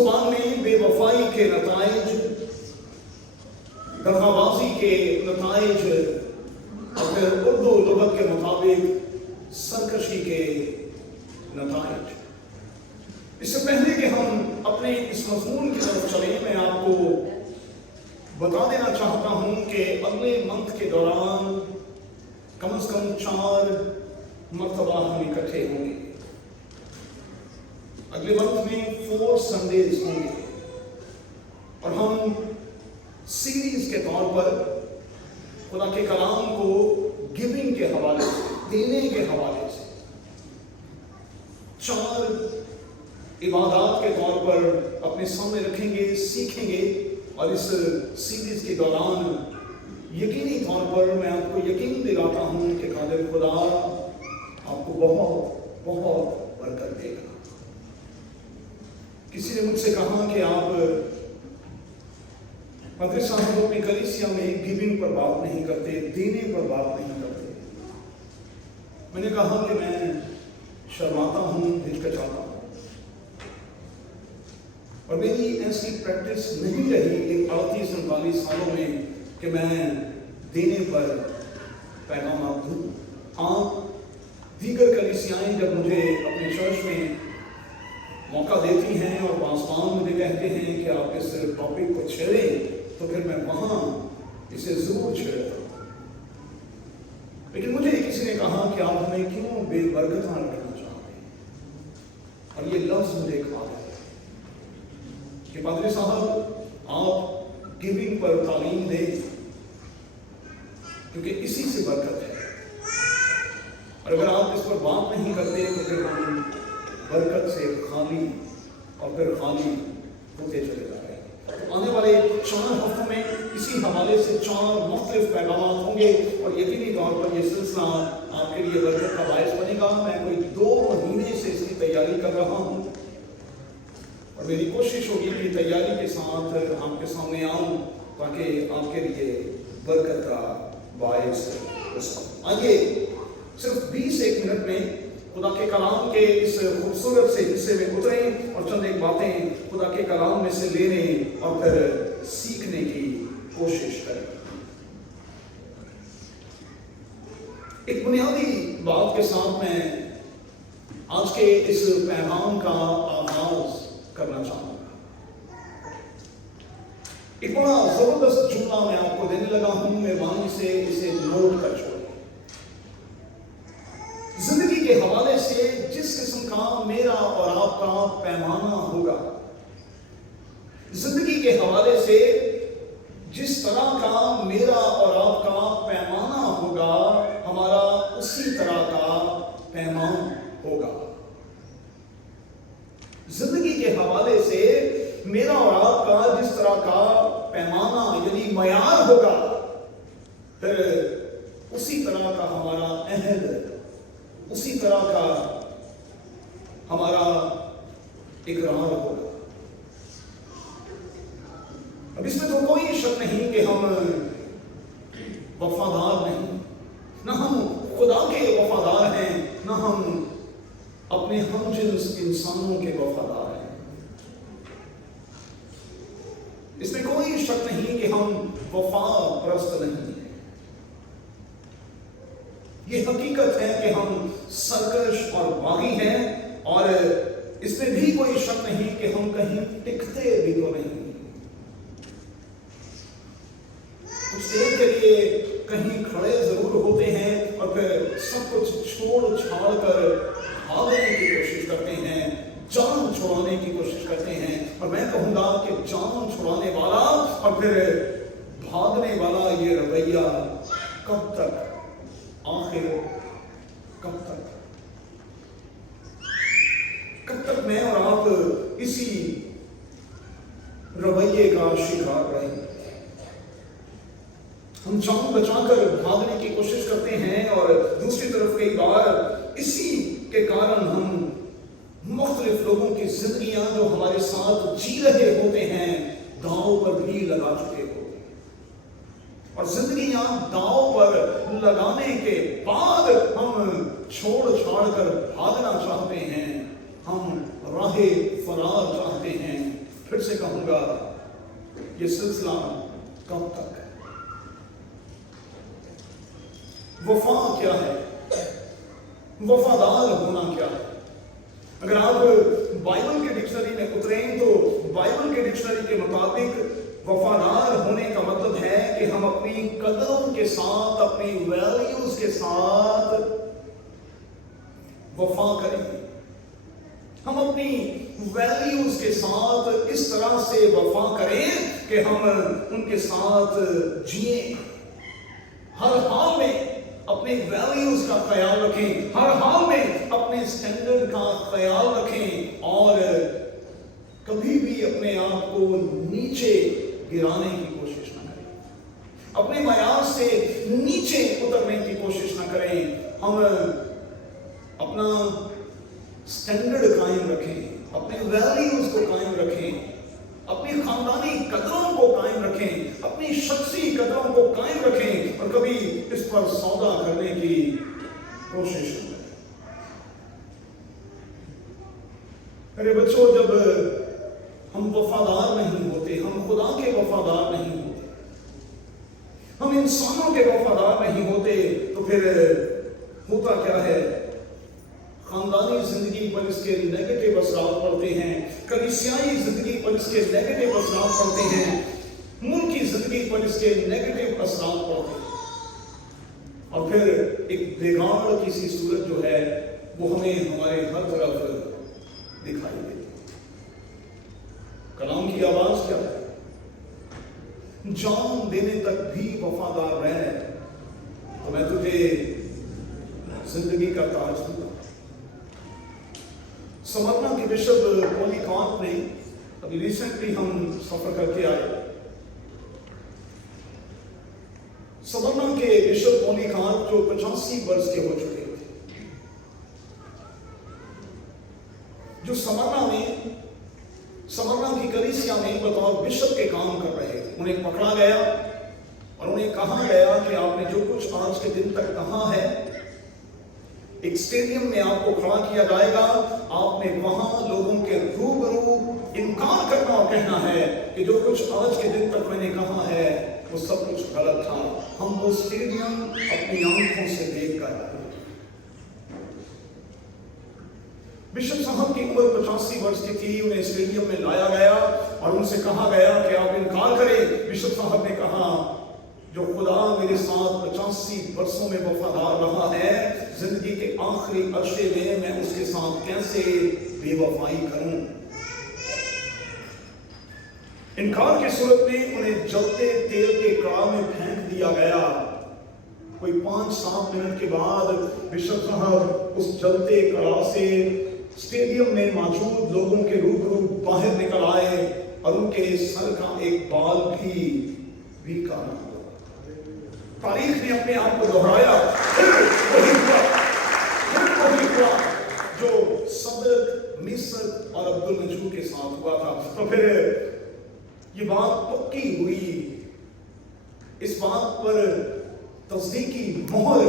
زبان میں بے وفائی کے نتائج، دغابازی کے نتائج، اور پھر اردو لغت کے مطابق سرکشی کے نتائج۔ اس سے پہلے کہ ہم اپنے اس مضمون کی طرف چلیں، میں آپ کو بتا دینا چاہتا ہوں کہ اگلے منتھ کے دوران کم از کم 4 مرتبہ ہم اکٹھے ہوں گے۔ اگلے منتھ میں 4 سنڈیز ہوں گے، اور ہم سیریز کے طور پر خدا کے کلام کو گیونگ کے حوالے سے، دینے کے حوالے سے 4 عبادات کے طور پر اپنے سامنے رکھیں گے، سیکھیں گے، اور اس سیریز کے دوران یقینی طور پر میں آپ کو یقین دلاتا ہوں کہ قادر خدا آپ کو بہت بہت برکت دے گا۔ کسی نے مجھ سے کہا کہ آپ پادری صاحب اپنی کلیسیا میں گیونگ پر بات نہیں کرتے، دینے پر بات نہیں کرتے۔ میں نے کہا کہ میں شرماتا ہوں، ہچکچاتا ہوں، اور میری ایسی پریکٹس نہیں رہی ان 38-39 سالوں میں کہ میں دینے پر پیغامات دوں۔ ہاں، دیگر کلیسیائیں جب مجھے اپنے چرچ میں موقع دیتی ہیں اور پاسبان مجھے کہتے ہیں کہ آپ اس ٹاپک کو چھیڑیں، تو پھر میں وہاں اسے ضرور چھیڑتا ہوں۔ لیکن مجھے کسی نے کہا کہ آپ ہمیں کیوں بے برکتاں رکھنا چاہتے ہیں، اور یہ لفظ مجھے کھا ہے کہ پادری صاحب آپ گیونگ پر تعلیم دیں، کیونکہ اسی سے برکت ہے، اور اگر آپ اس پر بات نہیں کرتے تو پھر ہم برکت سے خالی اور پھر خالی ہوتے چلے جا رہے ہیں۔ تو آنے والے 4 ہفتوں میں اسی حوالے سے 4 مختلف پیغامات ہوں گے، اور یقینی طور پر یہ سلسلہ آپ کے لیے برکت کا باعث بنے گا۔ میں کوئی 2 مہینے سے اس کی تیاری کر رہا ہوں، اور میری کوشش ہوگی کہ تیاری کے ساتھ آپ کے سامنے آؤں تاکہ آپ کے لیے برکت کا باعث ہو سکوں۔ آئیے صرف 20 منٹ میں خدا کے کلام کے اس خوبصورت سے حصے میں اتریں اور چند ایک باتیں خدا کے کلام میں سے لینے اور پھر سیکھنے کی کوشش کریں۔ ایک بنیادی بات کے ساتھ میں آج کے اس پیغام کا آغاز کرنا چاہوں گا۔ ایک بڑا زبردست جملہ میں آپ کو دینے لگا ہوں، مہربانی سے اسے نوٹ کر چھوڑیں۔ زندگی کے حوالے سے جس قسم کا میرا اور آپ کا پیمانہ ہوگا، زندگی کے حوالے سے جس طرح کا میرا اور آپ کا پیمانہ ہوگا، ہمارا اسی طرح کا پیمان ہوگا۔ زندگی کے حوالے سے میرا اور آپ کا جس طرح کا پیمانہ یعنی معیار ہوگا، پھر اسی طرح کا ہمارا عہد، اسی طرح کا ہمارا اقرار ہوگا۔ اب اس میں تو کوئی شک نہیں کہ ہم وفادار نہیں، نہ ہم خدا کے وفادار ہیں، نہ ہم اپنے ہم جنس انسانوں کے وفادار ہیں۔ اس میں کوئی شک نہیں کہ ہم وفا پرست نہیں ہیں۔ یہ حقیقت ہے کہ ہم سرکش اور باغی ہیں، اور اس میں بھی کوئی شک نہیں کہ ہم کہیں ٹکتے بھی تو نہیں۔ کچھ دیر کے لیے کہیں کھڑے ضرور ہوتے ہیں، اور پھر سب کچھ چھوڑ چھاڑ کر بھاگنے کی کوشش کرتے ہیں، جان چھڑانے کی کوشش کرتے ہیں۔ اور میں کہوں گا کہ جان چھڑانے والا اور پھر بھاگنے والا یہ رویہ کب تک، آخر کب تک میں اور آپ اسی رویے کا شکار رہیں؟ ہم جان بچا کر بھاگنے کی کوشش کرتے ہیں، اور دوسری طرف کئی بار اسی کے کارن ہم مختلف لوگوں کی زندگیاں جو ہمارے ساتھ جی رہے ہوتے ہیں داؤ پر بھی لگا چکے ہوتے ہیں، اور زندگیاں داؤ پر لگانے کے بعد ہم چھوڑ چھاڑ کر بھاگنا چاہتے ہیں، ہم راہ فرار چاہتے ہیں، پھر سے کہوں گا یہ سلسلہ کب تک ہے؟ وفا کیا ہے؟ وفادار ہونا کیا ہے؟ اگر آپ بائبل کے ڈکشنری میں اتریں تو بائبل کے ڈکشنری کے مطابق وفادار ہونے کا مطلب ہے کہ ہم اپنی قدروں کے ساتھ، اپنی ویلیوز کے ساتھ وفا کریں. ہم اپنی ویلیوز کے ساتھ اس طرح سے وفا کریں کہ ہم ان کے ساتھ جئیں، ہر حال میں اپنے ویلیوز کا خیال رکھیں، ہر حال میں اپنے سٹینڈرڈ کا خیال رکھیں اور کبھی بھی اپنے آپ کو نیچے گرانے کی کوشش نہ کریں، اپنے معیار سے نیچے اترنے کی کوشش نہ کریں. ہم اپنا سٹینڈرڈ قائم رکھیں، اپنے ویلیوز کو قائم رکھیں، اپنی خاندانی قدروں کو قائم رکھیں، اپنی شخصی قدروں کو قائم رکھیں اور کبھی اس پر سودا کرنے کی کوشش نہ کریں. میرے بچوں، جب ہم وفادار نہیں ہوتے، ہم خدا کے وفادار نہیں ہوتے، ہم انسانوں کے وفادار نہیں ہوتے، تو پھر ہوتا کیا ہے؟ خاندانی زندگی پر اس کے نیگیٹو اثرات پڑتے ہیں، کلیسیائی زندگی پر اس کے نیگیٹو اثرات پڑتے ہیں، ملکی زندگی پر اس کے نیگیٹو اثرات پڑتے ہیں، اور پھر ایک بگاڑ کی سی صورت جو ہے وہ ہمیں ہمارے ہر طرف دکھائی دیتی ہے. کلام کی آواز کیا ہے؟ جان دینے تک بھی وفادار رہ تو میں تجھے زندگی کا تاج دوں گا. سمرنا کی بشپ پولیکارپ نے ابھی ریسنٹلی ہم سفر کر کے آئے. سمرنا کے بشپ پولیکارپ جو 85 برس کے ہو چکے تھے، جو سمرنا کی کلیسیا میں بطور بشپ کے کام کر رہے تھے، انہیں پکڑا گیا اور انہیں کہا گیا کہ آپ نے جو کچھ آج کے دن تک کہا ہے، ایک اسٹیڈیم میں آپ کو کھڑا کیا جائے گا، آپ نے وہاں لوگوں کے روبرو انکار کرنا اور کہنا ہے کہ جو کچھ آج کے دن تک میں نے کہا ہے وہ سب کچھ غلط تھا. ہم وہ اسٹیڈیم اپنی آنکھوں سے دیکھ کر آئے. بشپ صاحب کی عمر 85 برس کی تھی. انہیں اسٹیڈیم میں لایا گیا اور ان سے کہا گیا کہ آپ انکار کریں. بشپ صاحب نے کہا جو خدا میرے ساتھ 85 برسوں میں وفادار رہا ہے، زندگی کے آخری عرصے میں میں اس کے ساتھ کیسے بے وفائی کروں. انکار کی صورت میں انہیں جلتے تیل کے کڑاہ میں پھینک دیا گیا. کوئی 5-7 منٹ کے بعد بشپ صاحب اس جلتے کڑاہ سے اسٹیڈیم میں موجود لوگوں کے روبرو باہر نکل آئے اور ان کے سر کا ایک بال بھی کانا. تاریخ نے اپنے آپ کو دہرایا. وہی ہوا جو صدرک، میثاق اور عبدالنجور کے ساتھ ہوا تھا. تو پھر یہ بات پکی ہوئی، اس بات پر تصدیقی مہر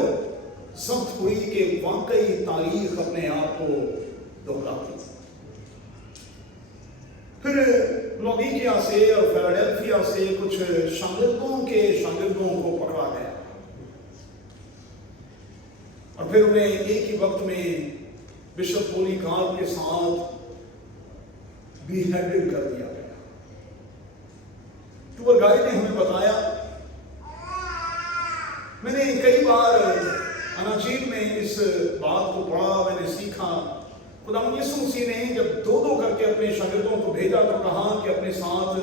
ضبط ہوئی کہ واقعی تاریخ اپنے آپ کو دہراتی. پھر لودیکیا سے اور فیلاڈیلفیا سے کچھ شاگردوں کو پکڑا گیا اور پھر انہیں ایک ہی وقت میں بشپ پولیکارپ کے ساتھ بھی ہیڈڈ کر دیا گیا. ٹور گائیڈ نے ہمیں بتایا، میں نے کئی بار اناجیل میں اس بات کو پڑھا، میں نے سیکھا. خداوند یسوع مسیح نے جب 2 کر کے اپنے شاگردوں کو بھیجا تو کہا کہ اپنے ساتھ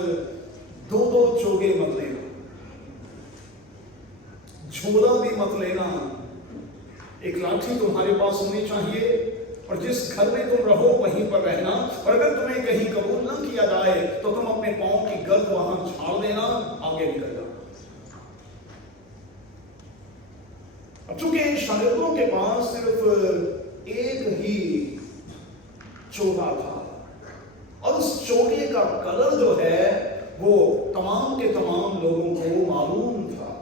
2 چوگے مت لینا، جھولا بھی مت لینا. ایک لاٹھی تمہارے پاس ہونی چاہیے اور جس گھر میں تم رہو وہیں پر رہنا، اور اگر تمہیں کہیں قبول نہ کیا جائے تو تم اپنے پاؤں کی گرد وہاں چھاڑ دینا، آگے نکل جانا. اب چونکہ شاگردوں کے پاس صرف ایک ہی چوگا تھا اور اس چوگے کا کلر جو ہے وہ تمام کے تمام لوگوں کو معلوم تھا.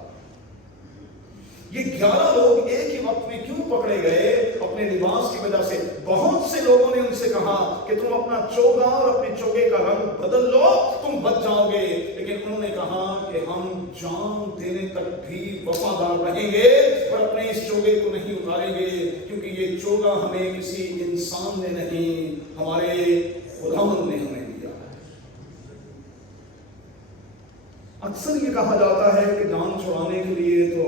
یہ 11 لوگ ایک ہی وقت میں کیوں پکڑے گئے؟ اپنے لباس کی وجہ سے. بہت سے لوگوں نے ان سے کہا کہ تم اپنا چوگا اور اپنے چوگے کا رنگ بدل لو तुम बच जाओगे, लेकिन उन्होंने कहा कि हम जान देने तक भी वफादार रहेंगे और अपने इस चोगे को नहीं उतारेंगे, क्योंकि ये चोगा हमें किसी इंसान ने नहीं, हमारे खुदावंद ने हमें दिया है। अक्सर ये कहा जाता है कि जान छुड़ाने के लिए तो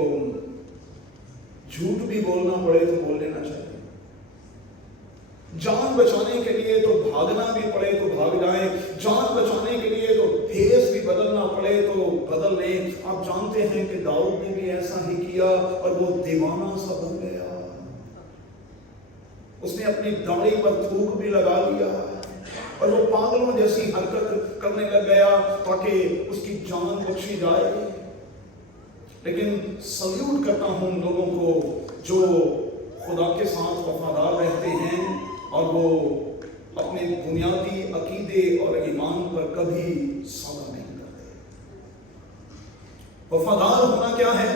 झूठ भी बोलना पड़े तो बोल लेना चाहिए, जान बचाने के लिए तो भागना भी पड़े तो भाग जाए, जान बचाने के लिए तो देश भी बदलना पड़े तो बदल लें। आप जानते हैं कि दाऊद ने भी ऐसा ही किया और वो दीवाना सा बन गया, उसने अपनी दाढ़ी पर थूक भी लगा लिया और वो पागलों जैसी हरकत करने लग गया ताकि उसकी जान बख्शी जाए। लेकिन सल्यूट करता हूं उन लोगों को जो खुदा के साथ वफादार रहते हैं और वो अपने बुनियादी अकीदे और ईमान पर कभी सौदा नहीं करते। वफादार होना क्या है?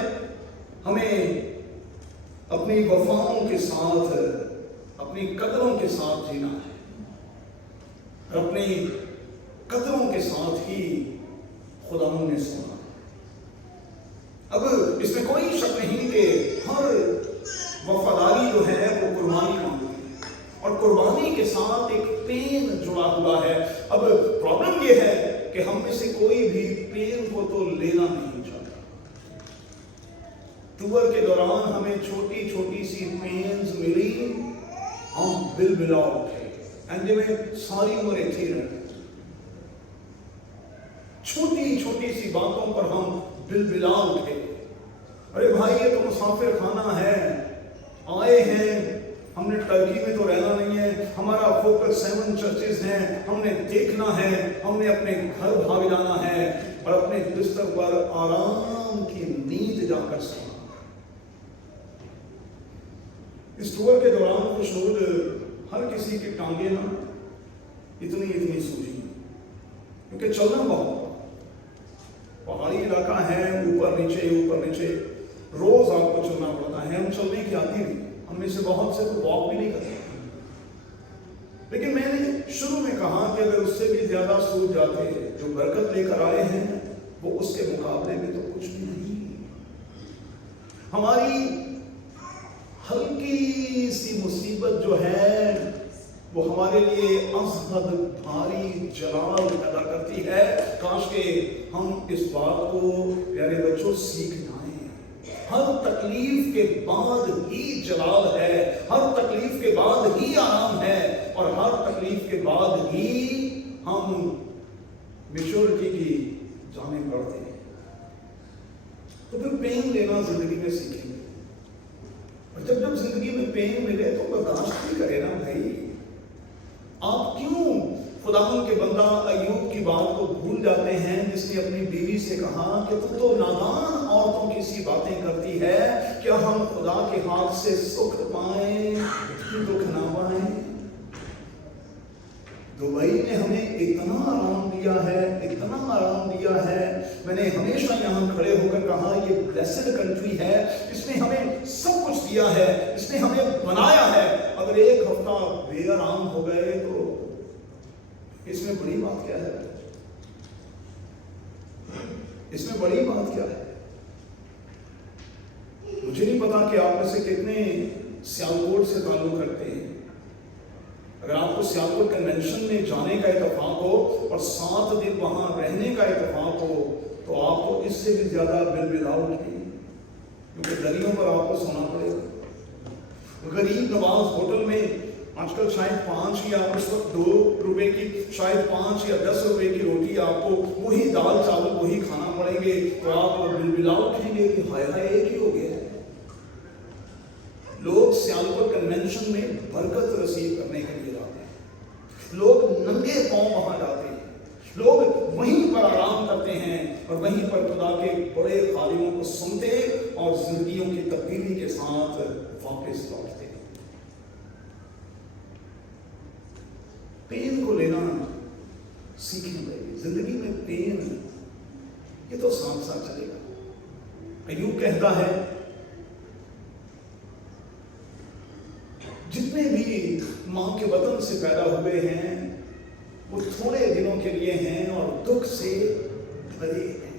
हमें अपनी वफाओं के साथ, अपनी कदरों के साथ जीना है और अपनी कदरों के साथ ही खुदावंद ने सुना। अब इसमें कोई शक नहीं कि हर वफादारी जो है वो कुर्बानी मांगती है और कुर्बानी के साथ एक पेन जुड़ा हुआ है। अब प्रॉब्लम ये है कि हम में से कोई भी पेन को तो लेना नहीं चाहता। टूर के दौरान हमें छोटी छोटी सी पेन्स मिली, हम बिलबिला उठे, एंड में सारी उम्र ऐसी रहे। छोटी छोटी सी बातों पर हम बिलबिला उठे, अरे भाई ये तो मुसाफिर खाना है, आए हैं, हमने टर्की में तो रहना नहीं है, हमारा फोकस 7 चर्चेज हैं, हमने देखना है, हमने अपने घर भाग जाना है और अपने बिस्तर पर आराम की नींद जाकर सोना। इस टूर के दौरान कुछ लोग, हर किसी की टांगे ना इतनी सूजी, क्योंकि चलना बहुत, पहाड़ी इलाका है, ऊपर नीचे रोज आपको चलना पड़ता है। हम चलने की आदि नहीं, हमने से बहुत से तो वॉक भी नहीं करते। लेकिन मैंने शुरू में कहा कि अगर उससे भी ज्यादा सूझ जाते जो बरकत लेकर आए हैं वो उसके मुकाबले में तो कुछ भी नहीं। हमारी हल्की सी मुसीबत जो है वो हमारे लिए असहद भारी जलाल पैदा करती है। काश के हम इस बात को प्यारे बच्चों सीख जाएं। हर तकलीफ के बाद ही जलाल है, हर तकलीफ के बाद ही आराम है और हर तकलीफ के बाद ही हम मैच्योरिटी की जाने पड़ते हैं। तो फिर पेन लेना जिंदगी में सीखेंगे और जब जिंदगी में पेन मिले तो बर्दाश्त भी करे ना भाई। आप क्यों खुदावंद के बंदा अय्यूब की बात को भूल जाते हैं जिसने अपनी बीवी से कहा कि तू तो नादान औरतों की सी बातें करती है, क्या हम खुदा के हाथ से सुख पाएं दुख ना पाएं। दुबई ने हमें इतना आराम दिया है, इतना आराम दिया है। मैंने हमेशा यहाँ खड़े होकर कहा ये ब्लेस्ड कंट्री है, इसने हमें सब कुछ दिया है, इसने हमें बनाया है। अगर एक हफ्ता बेआराम हो गए तो इसमें बड़ी बात क्या है? इसमें बड़ी बात क्या है? मुझे नहीं पता कि आप में से कितने सियालकोट से ताल्लुक रखते हैं। अगर आपको सियालकोट कन्वेंशन में जाने का इत्तेफाक हो और 7 दिन वहां रहने का इत्तेफाक हो तो आपको इससे भी ज्यादा बिलबिला उठेगी, क्योंकि दरियों पर आपको सोना पड़ेगा। गरीब नवाज होटल में आजकल शायद 5 या उस वक्त 2 रुपए की, शायद 5 या 10 रुपए की रोटी आपको वही दाल चावल वही खाना पड़ेंगे, तो आप बिलबिला उठेंगे कि हाय हाय एक ही हो गया। लोग सियालकोट कन्वेंशन में बरकत रिसीव करने के लिए जाते हैं, लोग नंगे पांव वहां जाते हैं, लोग वहीं पर आराम करते हैं और वहीं पर खुदा के बड़े खालियों को सुनते और जिंदगियों की तब्दीली के साथ वापस लौटते। पेन को लेना सीखने लगे। जिंदगी में पेन ये तो साथ साथ चलेगा। अय्यूब कहता है जितने भी मां के वतन से पैदा हुए हैं वो थोड़े दिनों के लिए हैं और दुख से भरे हैं।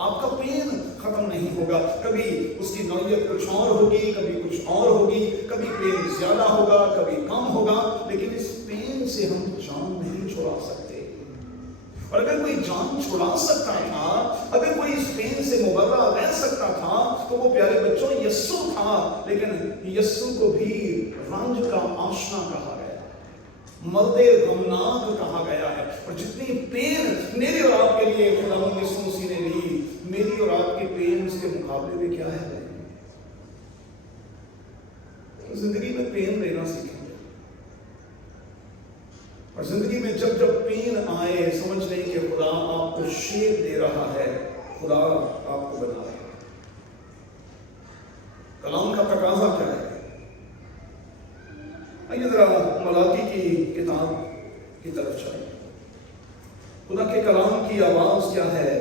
आपका पेन खत्म नहीं होगा। कभी उसकी नौयत कुछ और होगी, कभी कुछ और होगी, कभी पेन ज्यादा होगा, कभी कम होगा, लेकिन इस पेन से हम जान नहीं छुड़ा सकते। और अगर कोई जान छुड़ा सकता था, अगर कोई इस पेन से मुबर्रा रह सकता था, तो वो प्यारे बच्चों यस्सु था। लेकिन यस्सु को भी रंज का आशना कहा गया, मर्दे गमनाक कहा गया है। और जितनी पेन मेरे और आपके लिए खुदावंद यीशु मसीह ने ली, मेरी और आपके पेन के मुकाबले में क्या है? तो जिंदगी में पेन लेना सीखेंगे, और जिंदगी में जब जब पेन आए, समझ लें कि खुदा आपको शेप दे रहा है, खुदा आपको बना रहा है। कलाम का तकाजा क्या है? आइए जरा मलाकी की किताब की तरफ चलें। खुदा के कलाम की आवाज क्या है?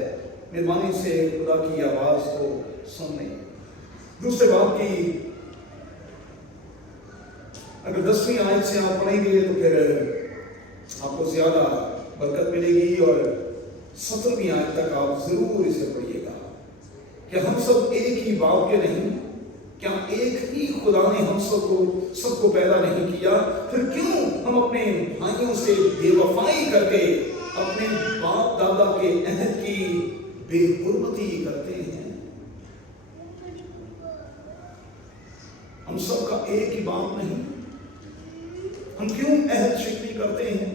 मेहरबानी से खुदा की आवाज को सुनने। दूसरे बाब की अगर 10वीं आयत से आप पढ़ेंगे तो फिर आपको ज्यादा बरकत मिलेगी, और 17वीं आयत तक आप जरूर इसे पढ़िएगा कि हम सब एक ही बाप के नहीं, क्या एक ही खुदा ने हम सबको पैदा नहीं किया? फिर क्यों हम अपने भाइयों से बेवफाई करके अपने बाप दादा के अहद की बेहुरमती करते हैं? हम सबका एक ही बाप नहीं? हम क्यों अहद शिकवी करते हैं?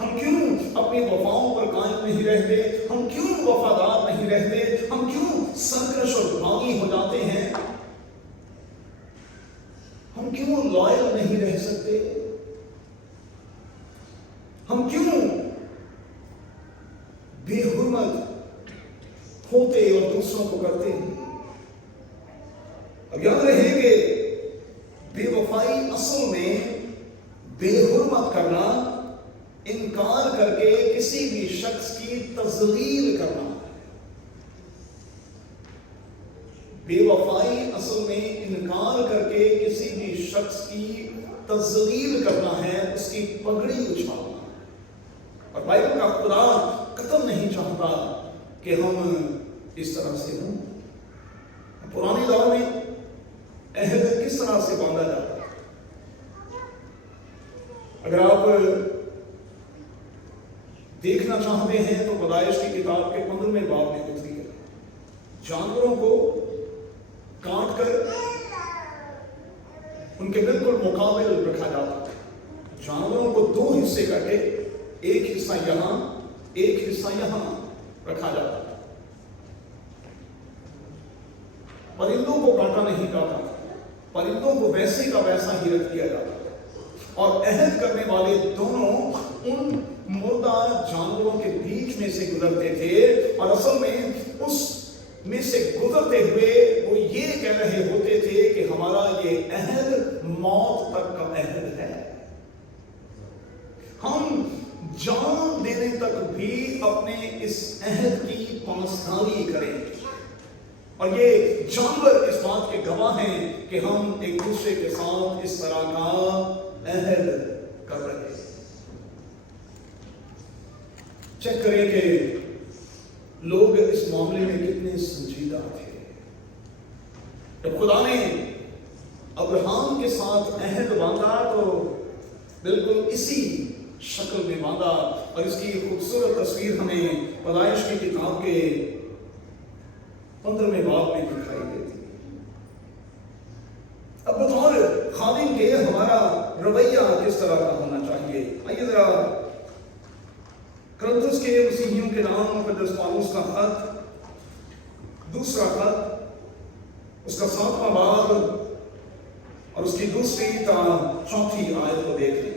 हम क्यों अपनी वफाओं पर कायम नहीं रहते? हम क्यों वफादार नहीं रहते? हम क्यों संघर्ष और बागी हो जाते हैं? हम क्यों लॉयल नहीं रह सकते? हम क्यों बेहुरमत होते और दूसरों को करते हैं? अब याद रहे कि बेवफाई असल में बेहुरमत करना, इनकार करके किसी भी शख्स की तज़लील करना। बेवफाई असल में इनकार करके किसी भी शख्स की तज़लील करना है, उसकी पगड़ी उछालना। और बाइबल का खुदा कतई नहीं चाहता कि हम इस तरह से हों। पुराने दौर में अहद किस तरह से बांधा जाता है? अगर आप देखना चाहते हैं तो पैदाइश की किताब के 15वें बाब में लिखी है, जानवरों को काट कर उनके बिल्कुल मुकाबिल रखा जाता है। जानवरों को 2 हिस्से करके, एक हिस्सा यहां, एक हिस्सा यहां रखा जाता है। परिंदों को काटा नहीं जाता, परिंदों को वैसे का वैसा ही रख दिया जाता है। और अहद करने वाले दोनों उन मुर्दा जानवरों के बीच में से गुजरते थे, और असल में उस में से गुजरते हुए वो ये कह रहे होते थे कि हमारा ये अहद मौत तक का अहद है। हम जान देने तक भी अपने इस अहद की पासदारी करेंगे। और ये जानवर इस बात के गवाह हैं कि हम एक दूसरे के साथ इस तरह का अहद कर रहे हैं। चेक करें कि लोग इस मामले में कितने संजीदा थे। जब खुदा ने अब्राहम के साथ अहद बांधा तो बिल्कुल इसी शक्ल में बांधा, और इसकी खूबसूरत तस्वीर हमें पैदाइश की किताब के 15वें बाब में दिखाई देती है। अब बतौर खादिम के हमारा रवैया किस तरह का होना चाहिए? आइए जरा कुरिन्थियों के मसीहियों के नाम मुकद्दस पौलुस का खत, दूसरा खत, उसका 7वां बाब और उसकी 2री ता 4थी आयत को देख लीजिए।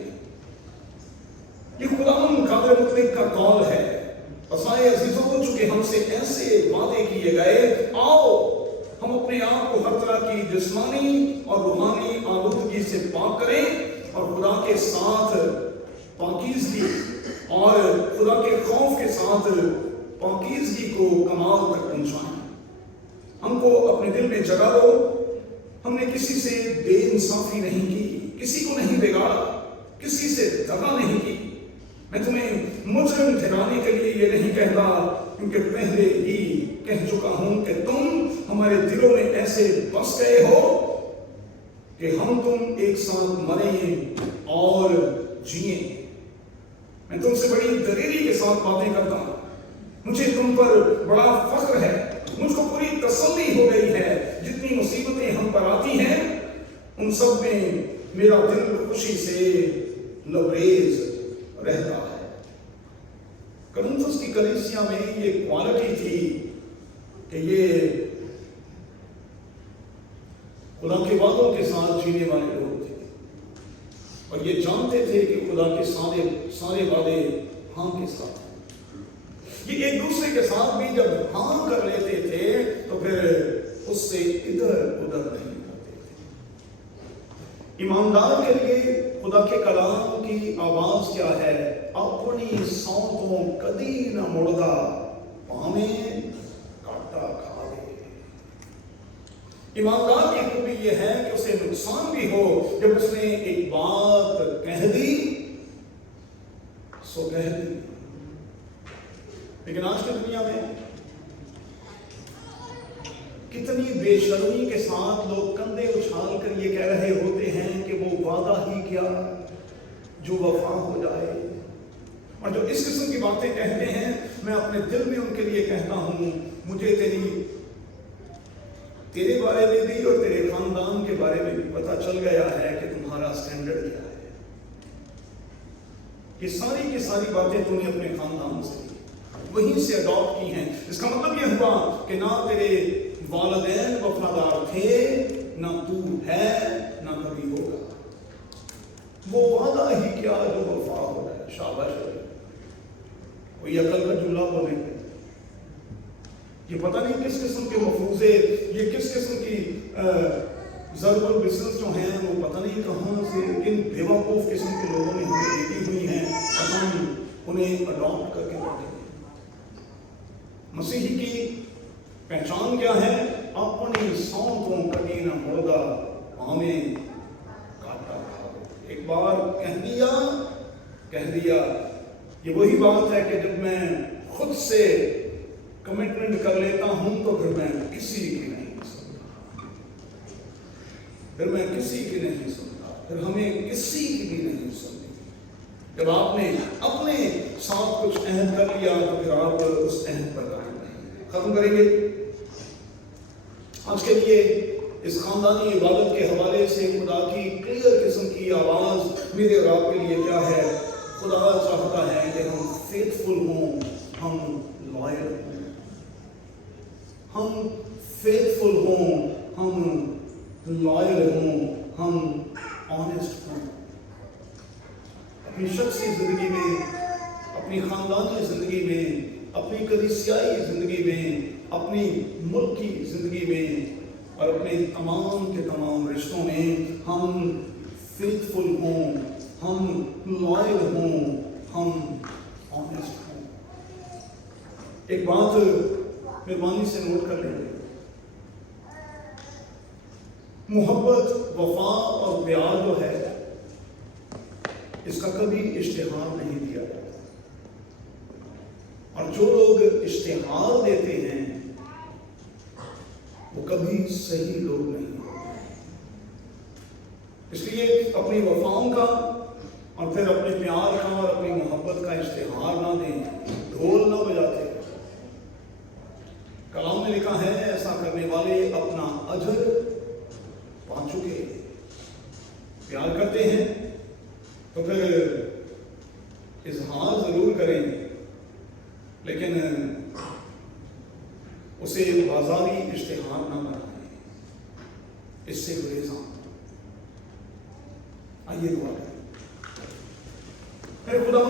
ये खुदावंद कादिर मुतलक का कौल है, असाए अजीजों, चूंकि हमसे ऐसे वादे किए गए, आओ हम अपने आप को हर तरह की जिस्मानी और रूहानी आलूदगी से पाक करें, और खुदा के साथ पाकीज़गी और खुदा के खौफ के साथ पाकीज़गी को कमाल तक पहुंचाएं। हमको अपने दिल में जगा दो। हमने किसी से बेइंसाफी नहीं की, किसी को नहीं बिगाड़ा, किसी से दगा नहीं की। मैं तुम्हें मुजरिम ठहराने के लिए ये नहीं कहता, क्योंकि पहले ही कह चुका हूं कि तुम हमारे दिलों में ऐसे बस गए हो कि हम तुम एक साथ मरें और जिए। मैं तुमसे बड़ी दलेरी के साथ बातें करता हूं, मुझे तुम पर बड़ा फख्र है, मुझको पूरी तसल्ली हो गई है। जितनी मुसीबतें हम पर आती हैं उन सब में मेरा दिल खुशी से लबरेज रहता है। कुरिन्थुस की कलीसिया में ये क्वालिटी थी कि ये खुदा के वादों के साथ जीने वाले लोग थे और ये जानते थे कि खुदा के सारे वादे हाँ के साथ। ये एक दूसरे के साथ भी जब हाँ कर लेते थे तो फिर उससे इधर उधर नहीं होते थे। ईमानदार के लिए खुदा के कलाम की आवाज क्या है? अपनी सौतों कदी न मुड़दा, पावें काटा खावे। ईमानदार की खूबी यह है कि उसे नुकसान भी हो, जब उसने एक बात कह दी सो कह दी। लेकिन आज की दुनिया में कितनी बेशर्मी के साथ लोग कंधे उछाल कर ये कह रहे होते हैं कि वो वादा ही क्या जो वफा हो जाए। और जो इस किस्म की बातें कहते हैं, मैं अपने दिल में उनके लिए कहता हूं, मुझे तेरे बारे में भी और तेरे खानदान के बारे में भी पता चल गया है कि तुम्हारा स्टैंडर्ड क्या है। ये सारी की सारी बातें तूने अपने खानदान से वहीं से अडॉप्ट की हैं। इसका मतलब यह हुआ कि ना तेरे वालिदैन वफादार थे, ना तू है, ना कभी होगा। वो वादा ही क्या जो वफा हो रहा है। शाबाश, कोई अकल का जूला बोले। ये पता नहीं किस किस्म के मफरूजे, ये किस किस्म की ज़रूर बिजनेस जो हैं वो पता नहीं कहाँ से किन बेवकूफ़ किस्म के लोगों ने हमें दी हुई हैं, हम उन्हें अडॉप्ट करके बैठे। मसीही की पहचान क्या है? अपनी सौतों कभी न मुड़दा, पावें काटा खाओ। एक बार कह दिया। ये वही बात है कि जब मैं खुद से कमिटमेंट कर लेता हूं तो फिर मैं किसी की नहीं सुनता, फिर हमें किसी की भी नहीं सुननी। जब आपने अपने साथ कुछ अहद कर लिया तो फिर आप उस अहद पर कायम रहेंगे। खत्म करेंगे आज के लिए इस खानदानी इबादत के हवाले से खुदा की क्लियर किस्म की आवाज मेरे और आपके लिए क्या है? खुदा चाहता है कि हम फेथफुल हों, हम लॉयल हों, हम फेथफुल हों, हम लॉयल हों, हम ऑनेस्ट हों। अपनी शख्सी जिंदगी में, अपनी खानदानी जिंदगी में, अपनी कलीसियाई जिंदगी में, अपनी मुल्क की जिंदगी में और अपने तमाम के तमाम रिश्तों में हम फेथफुल हों, हम लॉयल हों, हम ऑनेस्ट हों। एक बात मेहरबानी से नोट कर लेंगे, मोहब्बत, वफा और प्यार जो है इसका कभी इश्तिहार नहीं दिया जाता, और जो लोग इश्तिहार देते हैं वो कभी सही लोग नहीं होते। इसलिए अपनी वफाओं का और फिर अपने प्यार का और अपनी मोहब्बत का इश्तिहार ना दें, ढोल ना बजाते। कलाम में लिखा है, ऐसा करने वाले अपना अजर पा चुके। प्यार करते हैं तो फिर इजहार जरूर करें, लेकिन उसे बाजारी इश्तिहार ना बनाएं, इससे गुरेज आइए दुआ करें। खुदा